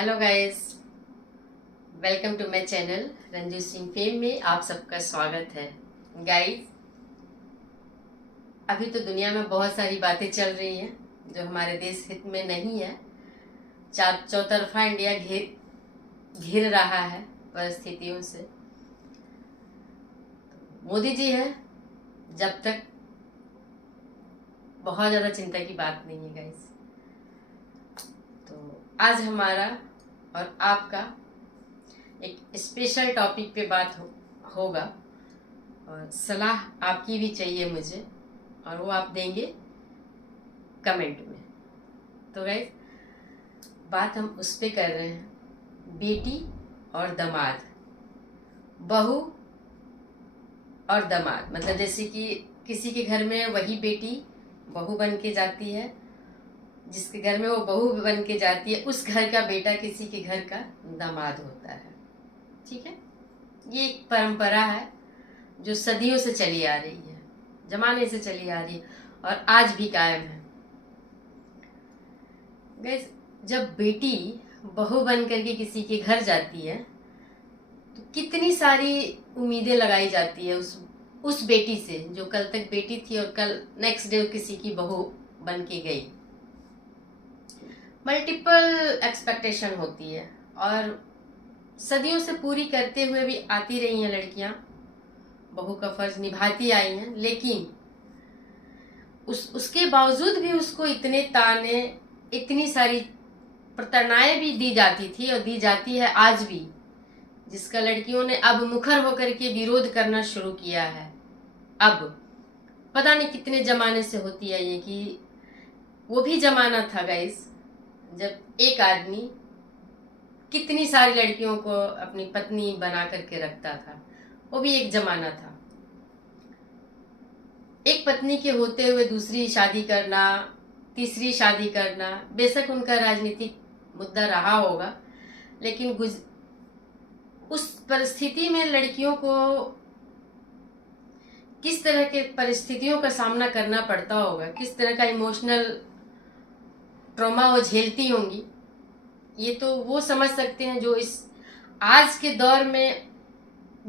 Hello guys, welcome to my channel Ranju Singh fame में आप सबका स्वागत है। गाइस, अभी तो दुनिया में बहुत सारी बातें चल रही हैं जो हमारे देश हित में नहीं है। चौतरफा इंडिया घिर रहा है परिस्थितियों से। मोदी जी है, जब तक बहुत ज़्यादा चिंता की बात नहीं है गाइस। तो आज हमारा और आपका एक स्पेशल टॉपिक पे बात होगा और सलाह आपकी भी चाहिए मुझे, और वो आप देंगे कमेंट में। तो गाइस, बात हम उस पे कर रहे हैं, बेटी और दामाद, बहू और दामाद। मतलब जैसे कि किसी के घर में वही बेटी बहू बन के जाती है, जिसके घर में वो बहू बन के जाती है उस घर का बेटा किसी के घर का दामाद होता है। ठीक है, ये एक परंपरा है जो सदियों से चली आ रही है, जमाने से चली आ रही है और आज भी कायम है। गाइस, जब बेटी बहू बन करके किसी के घर जाती है तो कितनी सारी उम्मीदें लगाई जाती है उस बेटी से, जो कल तक बेटी थी और कल नेक्स्ट डे किसी की बहू बन के गई। मल्टीपल एक्सपेक्टेशन होती है और सदियों से पूरी करते हुए भी आती रही हैं लड़कियां, बहू का फर्ज निभाती आई हैं। लेकिन उसके बावजूद भी उसको इतने ताने, इतनी सारी प्रताड़नाएं भी दी जाती थी और दी जाती है आज भी, जिसका लड़कियों ने अब मुखर होकर के विरोध करना शुरू किया है। अब पता नहीं कितने जमाने से होती है ये, कि वो भी जमाना था गाइस जब एक आदमी कितनी सारी लड़कियों को अपनी पत्नी बना करके रखता था। वो भी एक जमाना था। एक पत्नी के होते हुए दूसरी शादी करना, तीसरी शादी करना, बेशक उनका राजनीतिक मुद्दा रहा होगा, लेकिन उस परिस्थिति में लड़कियों को किस तरह के परिस्थितियों का सामना करना पड़ता होगा, किस तरह का इमोशनल ट्रॉमा वो झेलती होंगी, ये तो वो समझ सकते हैं जो इस आज के दौर में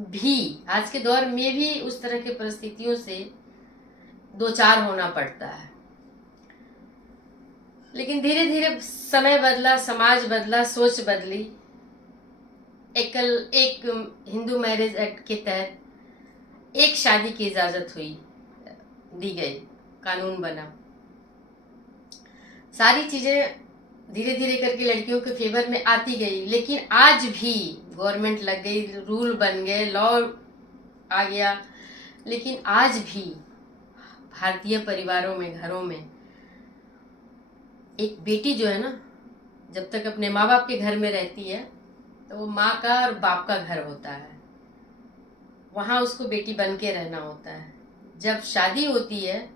भी उस तरह के परिस्थितियों से दो चार होना पड़ता है। लेकिन धीरे धीरे समय बदला, समाज बदला, सोच बदली। एक हिंदू मैरिज एक्ट के तहत एक शादी की इजाजत दी गई, कानून बना। सारी चीजें धीरे धीरे करके लड़कियों के फेवर में आती गई। लेकिन आज भी गवर्नमेंट लग गई, रूल बन गए, लॉ आ गया, लेकिन आज भी भारतीय परिवारों में, घरों में एक बेटी जो है ना, जब तक अपने माँ बाप के घर में रहती है तो वो माँ का और बाप का घर होता है, वहां उसको बेटी बन के रहना होता है। जब शादी होती है,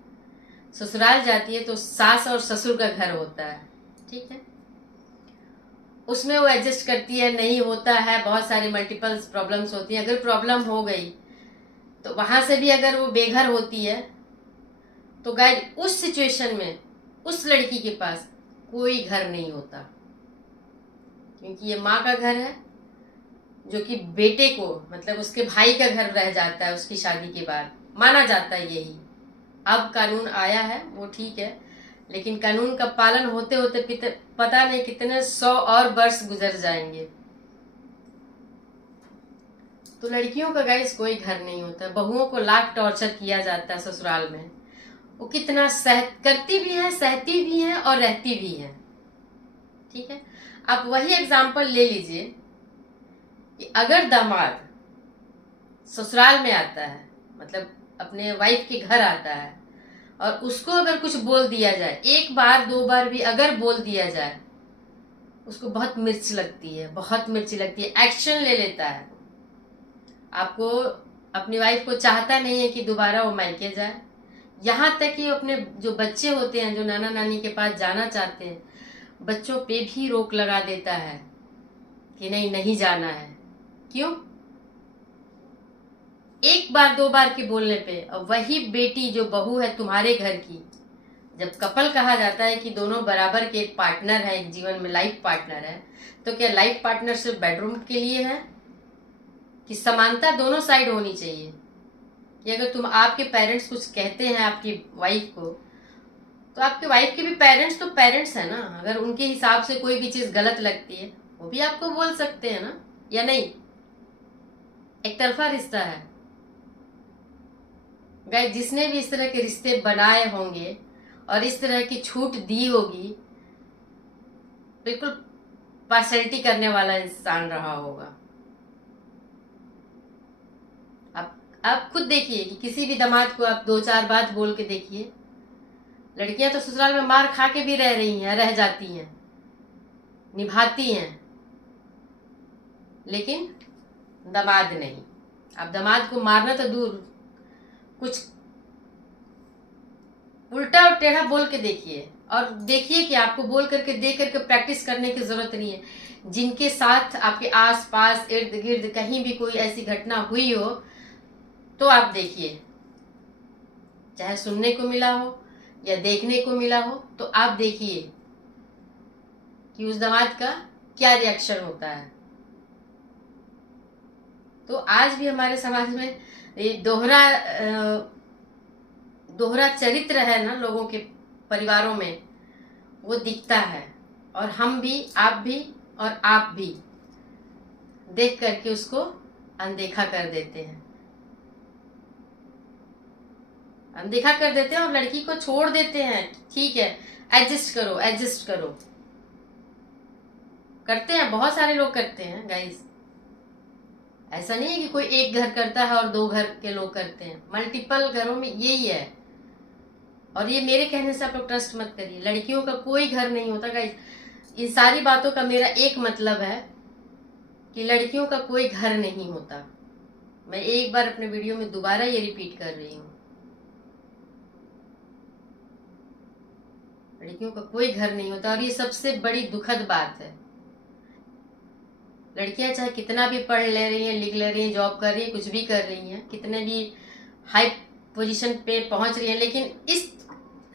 ससुराल जाती है, तो सास और ससुर का घर होता है। ठीक है, उसमें वो एडजस्ट करती है, नहीं होता है, बहुत सारी मल्टीपल प्रॉब्लम्स होती हैं। अगर प्रॉब्लम हो गई तो वहां से भी अगर वो बेघर होती है तो गाइस, उस सिचुएशन में उस लड़की के पास कोई घर नहीं होता, क्योंकि ये माँ का घर है, जो कि बेटे को, मतलब उसके भाई का घर रह जाता है उसकी शादी के बाद, माना जाता है यही। अब कानून आया है, वो ठीक है, लेकिन कानून का पालन होते होते पता नहीं कितने 100 और वर्ष गुजर जाएंगे। तो लड़कियों का गाइस कोई घर नहीं होता। बहुओं को लाख टॉर्चर किया जाता है ससुराल में, वो कितना करती भी है, सहती भी है और रहती भी है। ठीक है, आप वही एग्जाम्पल ले लीजिए कि अगर दामाद ससुराल में आता है, मतलब अपने वाइफ के घर आता है, और उसको अगर कुछ बोल दिया जाए, एक बार दो बार भी अगर बोल दिया जाए, उसको बहुत मिर्च लगती है, बहुत मिर्ची लगती है, एक्शन ले लेता है। आपको, अपनी वाइफ को चाहता नहीं है कि दोबारा वो मायके जाए। यहाँ तक कि अपने जो बच्चे होते हैं, जो नाना नानी के पास जाना चाहते हैं, बच्चों पे भी रोक लगा देता है कि नहीं जाना है। क्यों? एक बार दो बार के बोलने पे। और वही बेटी जो बहू है तुम्हारे घर की, जब कपल कहा जाता है कि दोनों बराबर के एक पार्टनर है, एक जीवन में लाइफ पार्टनर है, तो क्या लाइफ पार्टनर सिर्फ बेडरूम के लिए है? कि समानता दोनों साइड होनी चाहिए। कि अगर आपके पेरेंट्स कुछ कहते हैं आपकी वाइफ को, तो आपके वाइफ के भी पेरेंट्स तो पेरेंट्स है ना। अगर उनके हिसाब से कोई भी चीज गलत लगती है, वो भी आपको बोल सकते हैं ना, या नहीं? एक तरफा रिश्ता है गाइस। जिसने भी इस तरह के रिश्ते बनाए होंगे और इस तरह की छूट दी होगी, बिल्कुल पार्शलिटी करने वाला इंसान रहा होगा। आप खुद देखिए कि किसी भी दामाद को आप 2-4 बात बोल के देखिए। लड़कियां तो ससुराल में मार खा के भी रह रही हैं, रह जाती हैं, निभाती हैं, लेकिन दामाद नहीं। अब दामाद को मारना तो दूर, कुछ उल्टा और टेढ़ा बोल के देखिए, और देखिए कि आपको बोल करके देख करके प्रैक्टिस करने की जरूरत नहीं है। जिनके साथ आपके आस पास इर्द गिर्द कहीं भी कोई ऐसी घटना हुई हो, तो आप देखिए, चाहे सुनने को मिला हो या देखने को मिला हो, तो आप देखिए कि उस दामाद का क्या रिएक्शन होता है। तो आज भी हमारे समाज में ये दोहरा चरित्र है ना, लोगों के परिवारों में वो दिखता है। और हम भी, आप भी और आप भी देख करके उसको अनदेखा कर देते हैं, अनदेखा कर देते हैं और लड़की को छोड़ देते हैं। ठीक है, एडजस्ट करो, एडजस्ट करो, करते हैं, बहुत सारे लोग करते हैं गाइस। ऐसा नहीं है कि कोई एक घर करता है और 2 घर के लोग करते हैं, मल्टीपल घरों में यही है। और ये मेरे कहने से आप लोग ट्रस्ट मत करिए, लड़कियों का कोई घर नहीं होता गाइस। इन सारी बातों का मेरा एक मतलब है कि लड़कियों का कोई घर नहीं होता। मैं एक बार अपने वीडियो में दोबारा ये रिपीट कर रही हूँ, लड़कियों का कोई घर नहीं होता। और ये सबसे बड़ी दुखद बात है। लड़कियां चाहे कितना भी पढ़ ले रही हैं, लिख ले रही हैं, जॉब कर रही हैं, कुछ भी कर रही हैं, कितने भी हाई पोजीशन पे पहुंच रही हैं, लेकिन इस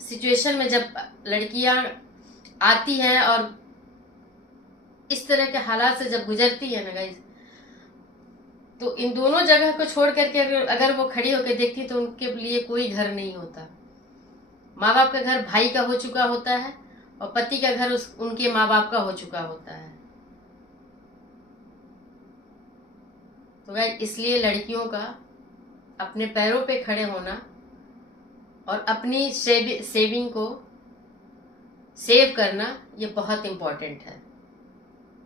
सिचुएशन में जब लड़कियां आती हैं और इस तरह के हालात से जब गुजरती है ना गाइस, तो इन दोनों जगह को छोड़ करके अगर वो खड़ी होकर देखती तो उनके लिए कोई घर नहीं होता। माँ बाप का घर भाई का हो चुका होता है और पति का घर उनके माँ बाप का हो चुका होता है। तो गाइस, इसलिए लड़कियों का अपने पैरों पे खड़े होना और अपनी सेविंग को सेव करना, ये बहुत इम्पोर्टेंट है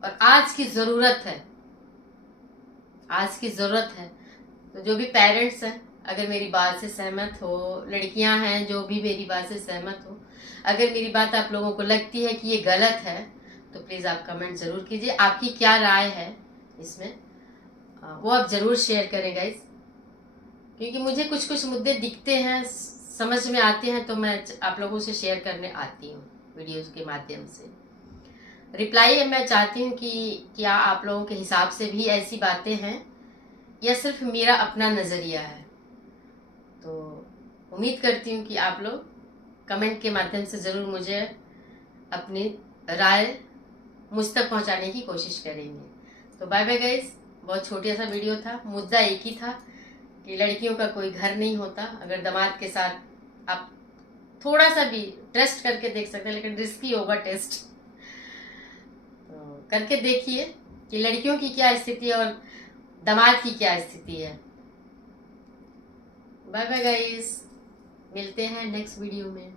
और आज की ज़रूरत है, आज की ज़रूरत है। तो जो भी पेरेंट्स हैं, अगर मेरी बात से सहमत हो, लड़कियां हैं जो भी मेरी बात से सहमत हो, अगर मेरी बात आप लोगों को लगती है कि ये गलत है, तो प्लीज़ आप कमेंट ज़रूर कीजिए। आपकी क्या राय है इसमें, वो आप ज़रूर शेयर करें गाइस, क्योंकि मुझे कुछ कुछ मुद्दे दिखते हैं, समझ में आते हैं, तो मैं आप लोगों से शेयर करने आती हूँ वीडियोज़ के माध्यम से। रिप्लाई मैं चाहती हूँ कि क्या आप लोगों के हिसाब से भी ऐसी बातें हैं या सिर्फ मेरा अपना नज़रिया है। तो उम्मीद करती हूँ कि आप लोग कमेंट के माध्यम से ज़रूर मुझे अपनी राय मुझ तक पहुँचाने की कोशिश करेंगे। तो बाय बाय गाइस, बहुत छोटा सा वीडियो था, मुद्दा एक ही था कि लड़कियों का कोई घर नहीं होता। अगर दामाद के साथ आप थोड़ा सा भी टेस्ट करके देख सकते हैं, लेकिन रिस्की होगा टेस्ट, तो करके देखिए कि लड़कियों की क्या स्थिति है और दामाद की क्या स्थिति है। बाय बाय गाइस, मिलते हैं नेक्स्ट वीडियो में।